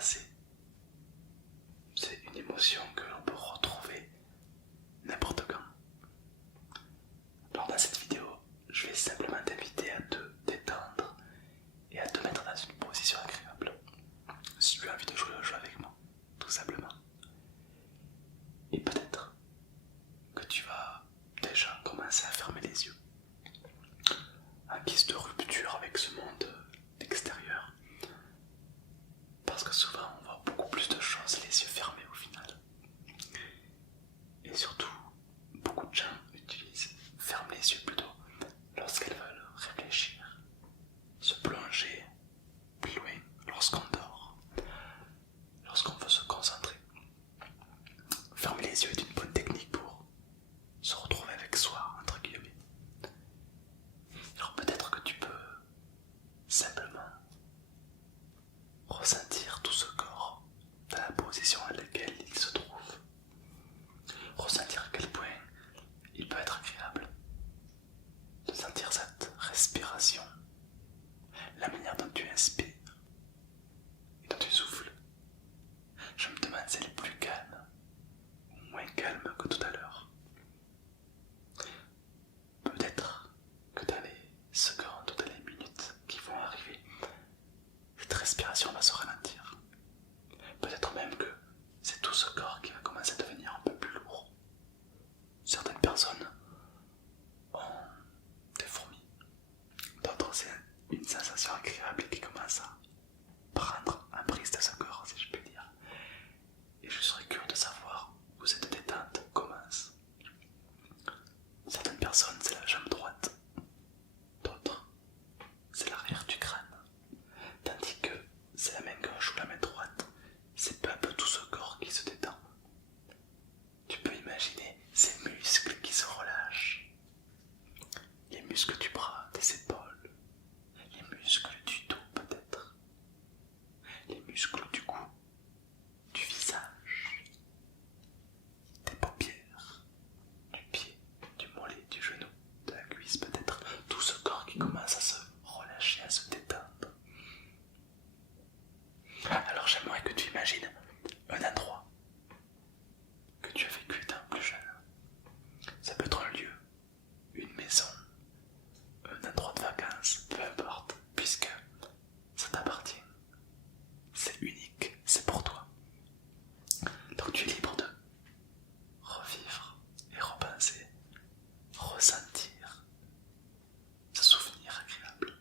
débarrasser. C'est une émotion que l'on peut retrouver n'importe quand. Alors dans cette vidéo, je vais simplement t'inviter à te détendre et à te mettre dans une position agréable. Si tu as envie de jouer au jeu avec moi, tout simplement. Et peut-être que tu vas déjà commencer à fermer les yeux. En guise de rupture avec ce monde extérieur. Parce que souvent on voit beaucoup plus de choses les yeux fermés au final. Et surtout, beaucoup de gens ferment les yeux plutôt lorsqu'elles veulent réfléchir, se plonger plus loin lorsqu'on dort, lorsqu'on veut se concentrer. Fermer les yeux est une bonne technique pour se retrouver avec soi, entre guillemets. Alors peut-être que tu peux simplement ressentir tout ce corps dans la position à laquelle il se trouve. Ressentir à quel point il peut être agréable de sentir cette respiration, la manière dont tu inspires et dont tu souffles. Je me demande si elle est plus calme ou moins calme que tout à l'heure. Peut-être que dans les secondes ou dans les minutes qui vont arriver, cette respiration va se ralentir. Peut-être même que c'est tout ce corps qui va commencer à devenir un peu plus lourd. Certaines personnes ont des fourmis, d'autres c'est une sensation agréable qui commence à prendre en prise de ce corps, si je puis dire. Et je serais curieux de savoir où cette détente commence. Certaines personnes c'est la jambe droite, d'autres c'est l'arrière du crâne, tandis que c'est la main gauche ou la main droite, c'est peu à peu tout ce corps qui se détend. Tu peux imaginer ces muscles qui se relâchent, les muscles du bras, des épaules, les muscles du dos peut-être, les muscles du cou, du visage, des paupières, du pied, du mollet, du genou, de la cuisse peut-être, tout ce corps qui commence à se relâcher, à se détendre. Alors j'aimerais que tu imagines un endroit que tu as vécu étant plus jeune. Ça peut être un lieu, une maison, un endroit de vacances, peu importe, puisque ça t'appartient. C'est unique, c'est pour toi. Donc tu es libre de revivre et repenser, ressentir ce souvenir agréable.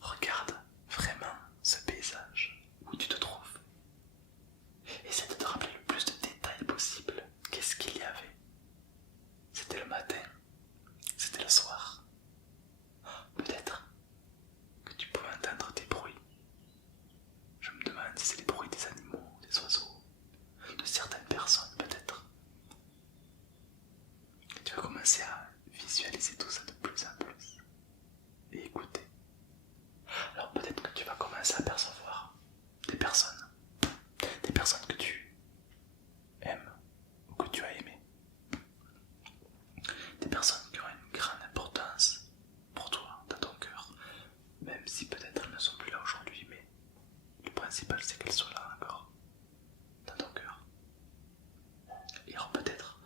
Regarde vraiment ce paysage où tu te trouves. Essaie de te rappeler le plus de détails possible. Qu'est-ce qu'il y avait? C'était le matin? C'était le soir? Peut-être que tu pouvais entendre des bruits. Je me demande si c'est les bruits des animaux, des oiseaux, de certaines personnes peut-être. Tu vas commencer à visualiser tout ça de plus en plus et écouter. Alors peut-être que tu vas commencer à percevoir des personnes que tu aimes ou que tu as aimées, des personnes qui ont une grande importance pour toi dans ton cœur, même si peut-être elles ne sont plus là aujourd'hui, mais le principal c'est qu'elles soient là encore dans ton cœur. Et alors peut-être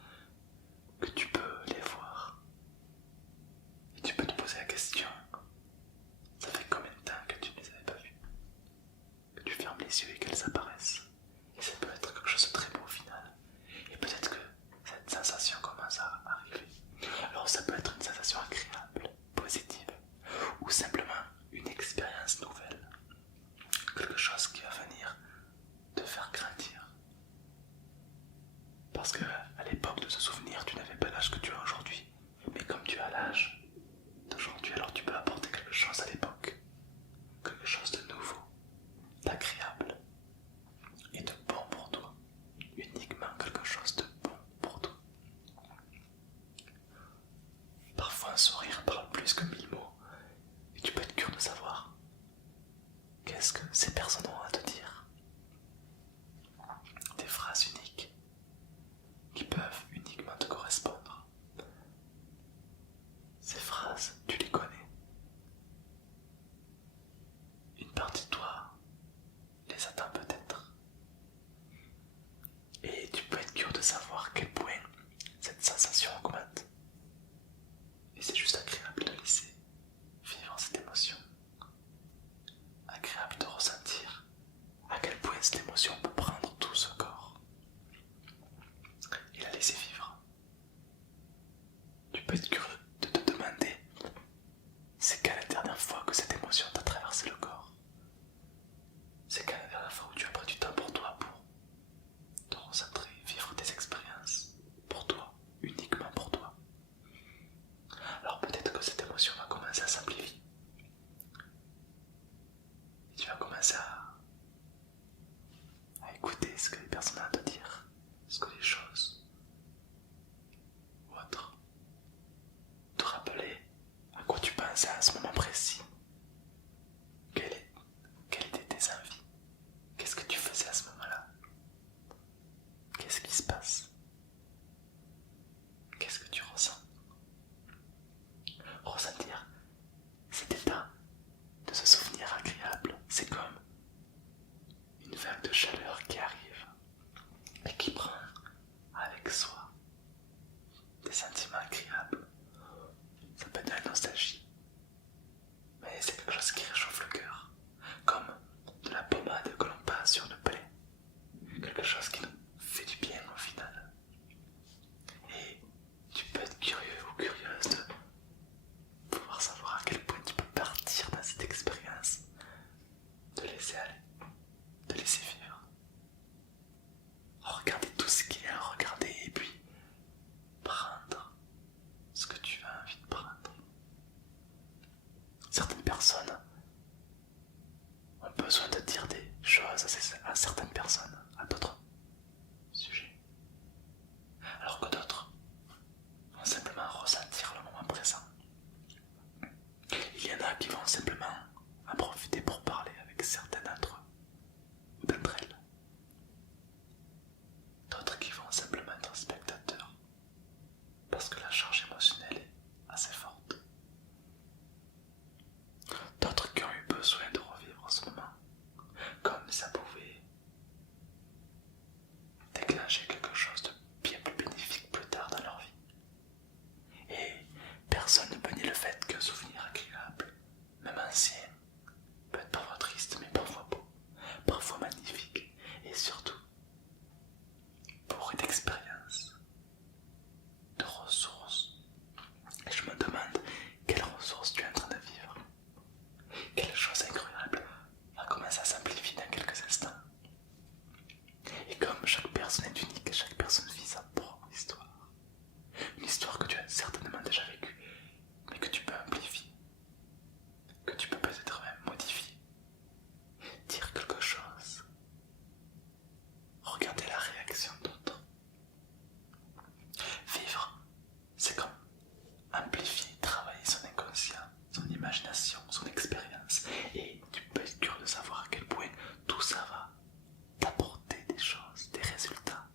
que tu peux les voir et tu peux te poser la question, ça fait combien de temps que tu ne les avais pas vues, que tu fermes les yeux et qu'elles apparaissent. Et ça peut être quelque chose de très beau au final. Et peut-être que cette sensation commence à arriver. Alors ça peut être une sensation agréable, positive, ou simplement une expérience nouvelle. Quelque chose qui va venir te faire grandir. Parce que à l'époque de ce souvenir, tu n'avais pas l'âge que tu as aujourd'hui. Mais comme tu as l'âge d'aujourd'hui, alors tu peux apporter quelque chose à l'époque. Quelque chose de nouveau, d'agréable et de bon pour toi. Uniquement quelque chose de bon pour toi. Parfois un sourire parle plus que 1000 mots et tu peux être curieux de savoir qu'est-ce que ces personnes ont à te dire. Des phrases uniques qui peuvent uniquement te correspondre. Ces phrases, tu les connais. Une partie de toi commencer à écouter ce que les personnes ont à te dire, ce que les choses ou autres, te rappeler à quoi tu pensais à ce moment précis, quelles étaient tes envies, qu'est-ce que tu faisais à ce moment-là, qu'est-ce qui se passe, qu'est-ce que tu ressens. Ressentir cet état de ce souvenir agréable, c'est comme une vague de chaleur qui arrive et qui prend avec soi des sentiments agréables. Ça peut être de la nostalgie, mais c'est quelque chose qui réchauffe le cœur, comme de la pommade que l'on passe sur une plaie, quelque chose qui nous fait du bien au final. Et tu peux être curieux ou curieuse de pouvoir savoir à quel point tu peux partir dans cette expérience, de laisser aller, de laisser vivre. Regarder tout ce qu'il y a à regarder et puis prendre ce que tu as envie de prendre. Certaines personnes ont besoin de dire des choses à certaines personnes, à d'autres sujets, alors que d'autres vont simplement ressentir le moment présent. Il y en a qui vont simplement en profiter pour parler avec certains d'entre eux ou d'entre elles. D'autres qui vont simplement être spectateurs parce que la charge émotionnelle est assez forte. D'autres qui ont eu besoin de revivre ce moment comme ça pouvait déclencher quelque chose de bien plus bénéfique plus tard dans leur vie. Et personne ne peut nier le fait qu'un souvenir agréable, même ancien, peut être parfois triste mais parfois beau, parfois magnifique et surtout bourré d'expérience, de ressources. Et je me demande quelles ressources tu es en train de vivre. Quelle chose incroyable va commencer à s'amplifier dans quelques instants. Et comme chaque personne est unique, chaque personne vit sa propre histoire. Une histoire que tu as certainement déjà vécue, mais que tu peux amplifier, que tu peux peut-être même modifier, dire quelque chose, regarder la réaction d'autres. Vivre, c'est comme amplifier, travailler son inconscient, son imagination, son expérience. Et tu peux être curieux de savoir à quel point tout ça va t'apporter des choses, des résultats,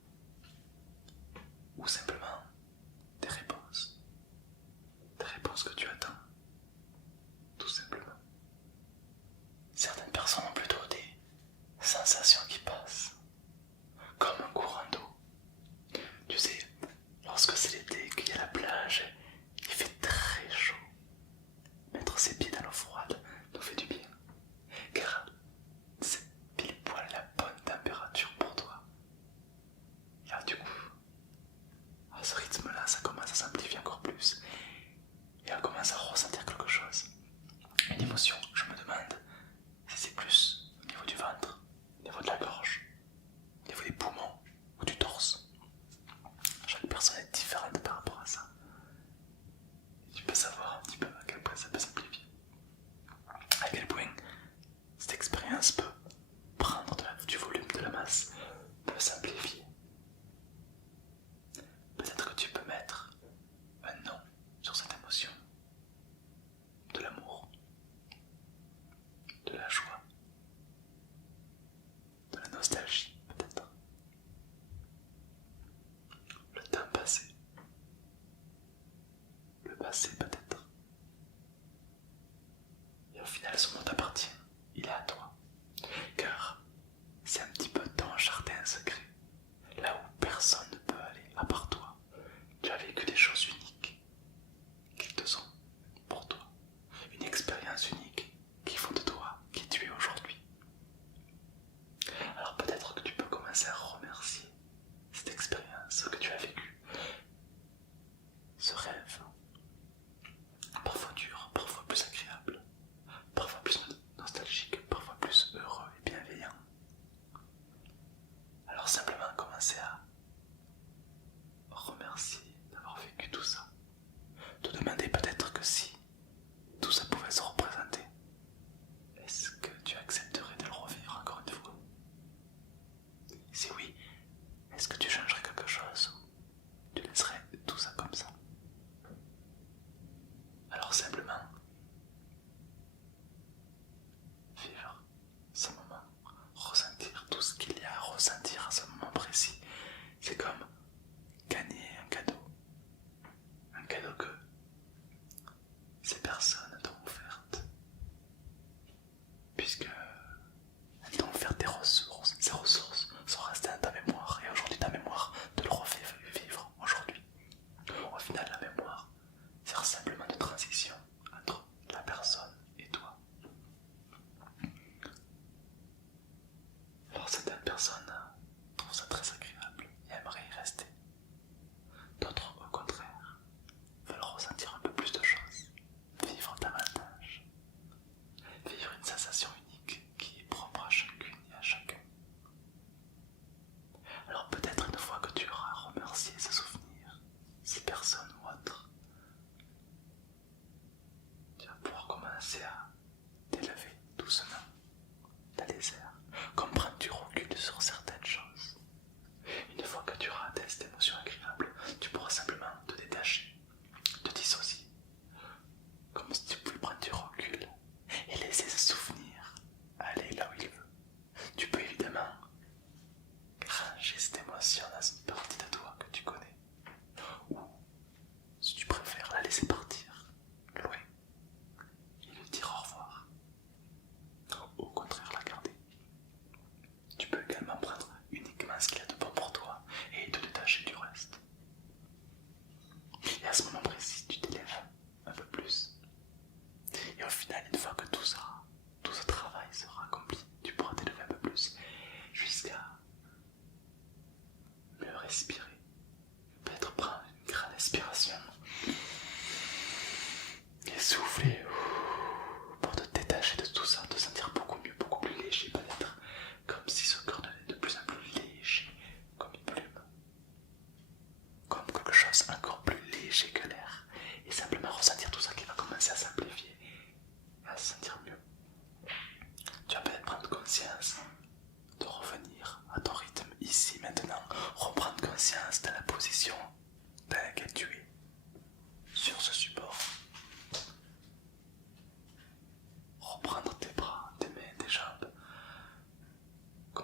ou simplement des réponses que tu attends, tout simplement. Certaines personnes ont plutôt des sensations qui passent, comme un courant d'eau. Tu sais, lorsque c'est l'été, qu'il y a la plage, il fait très chaud. Mettre ses pieds dans l'eau froide nous fait du bien, car c'est pile poil la bonne température pour toi. Et là, du coup, à ce rythme-là, ça commence à s'amplifier encore plus. Et on commence à ressentir quelque chose. Une émotion, je me demande si c'est plus au niveau du ventre, au niveau de la gorge,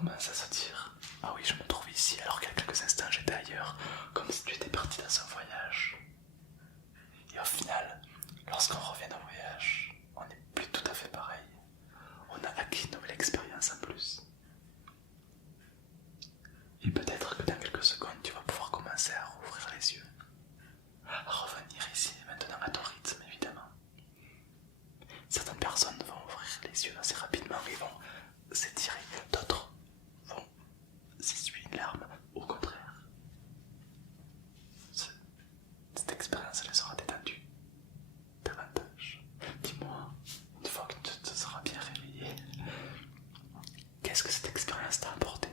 commence à se dire ah oui, je me trouve ici alors qu'il y a quelques instants j'étais ailleurs, comme si tu étais parti dans un voyage. Et au final, lorsqu'on revient d'un voyage, on n'est plus tout à fait pareil. On a acquis une nouvelle expérience en plus. Et peut-être que dans quelques secondes, tu vas pouvoir commencer à rouvrir les yeux, à revenir ici et maintenant à ton rythme évidemment. Certaines personnes vont ouvrir les yeux assez rapidement et vont s'étirer, d'autres vont s'essuyer une larme, au contraire. Cette expérience les aura détendues davantage. Dis-moi, une fois que tu te seras bien réveillé, qu'est-ce que cette expérience t'a apporté?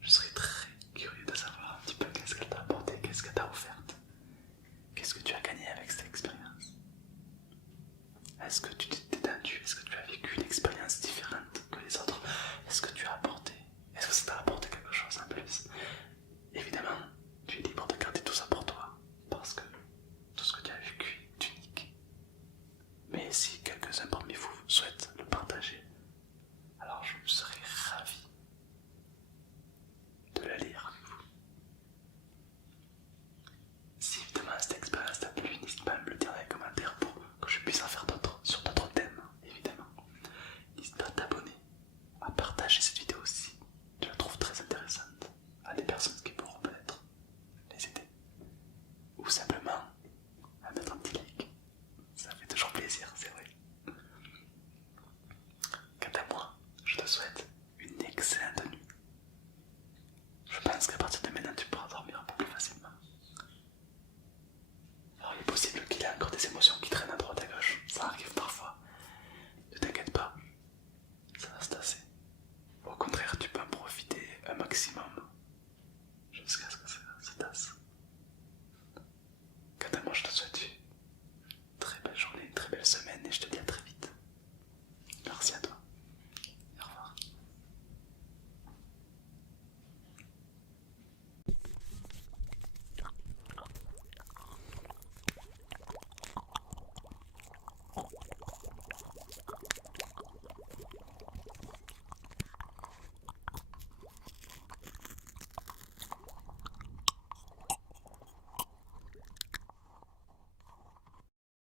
Je serais très curieux de savoir un petit peu qu'est-ce qu'elle t'a apporté, qu'est-ce qu'elle t'a offerte. Qu'est-ce que tu as gagné avec cette expérience? Est-ce que tu t'es détendu? Est-ce que tu as vécu une expérience différente que les autres? Est-ce que tu as apporté? Est-ce que ça t'a apporté quelque chose en plus? Évidemment, tu es libre de garder tout ça pour toi, parce que tout ce que tu as vécu est unique. Mais si quelques-uns parmi vous souhaitent le partager, alors je serai ravi de la lire avec vous. Si évidemment cette expérience t'a plu, n'hésite pas à me le dire dans les commentaires pour que je puisse en faire d'autres sur d'autres thèmes, évidemment. N'hésite pas à t'abonner, à partager cette vidéo si tu la trouves très intéressante à des personnes qui pourront peut-être les aider. Ou simplement à mettre un petit like, ça fait toujours plaisir, c'est vrai. Quant à moi, je te souhaite